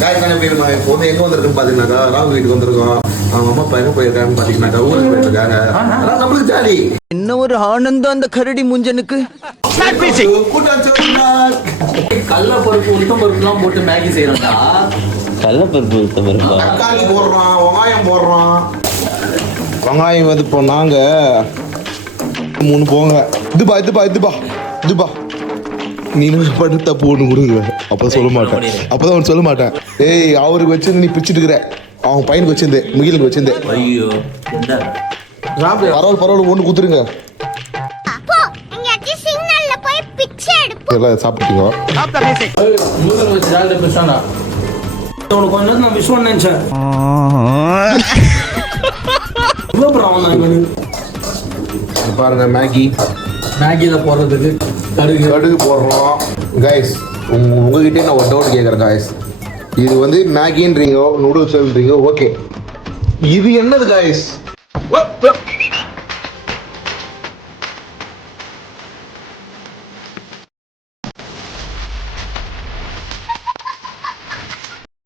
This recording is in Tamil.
காய்ச்சாங்க போயிருந்தாங்க. இப்போ வந்து எங்க வந்திருக்குன்னு பாத்தீங்கன்னாக்கா ராகு வீட்டுக்கு வந்திருக்கோம். அவங்க அம்மா அப்பா எங்க போயிருக்காங்கன்னு பாத்தீங்கன்னாக்கா ஊருக்கு போயிருக்காங்க. அதான் நம்மளுக்கு ஜாலி. என்ன ஒரு ஆனந்தம் அந்த கரடி முஞ்சனுக்கு. கல்ல பருப்பு உளுத்தம் பருப்புலாம் போட்டு மேகி செய்யறா. கடலப்பருப்பு உளுத்தம் பருப்பா? தக்காளி போடுறான், வெங்காயம் போடுறான். வெங்காயம் வந்து இப்போ நாங்க 3 போங்க. இதுபா நீ பட்டு தப்பு ஒன்று கொடுங்க. அப்போ சொல்ல மாட்டேன். அப்போதான் அவன் சொல்ல மாட்டேன். ஏய் அவருக்கு வச்சிருந்து நீ பிச்சுட்டு இருக்கிற. அவன் பையனுக்கு வச்சிருந்தேன், முகிலுக்கு வச்சிருந்தேன். ஐயோ பரவாயில்ல ஒன்று குத்துருங்க. எல்லாம் சாப்பிட்டீங்க. உனக்கு கொஞ்ச நேரம் நான் விஷயம் நினைச்சேன். பாருங்க மேகில போடுறதுக்கு கடுகு போடுறோம். கைஸ் உங்ககிட்டே நான் ஒரு டவுட் கேட்குறேன் கைஸ். இது வந்து மேகின்றீங்க, நூடுல்ஸ்ன்றீங்க, ஓகே. இது என்னது கைஸ்?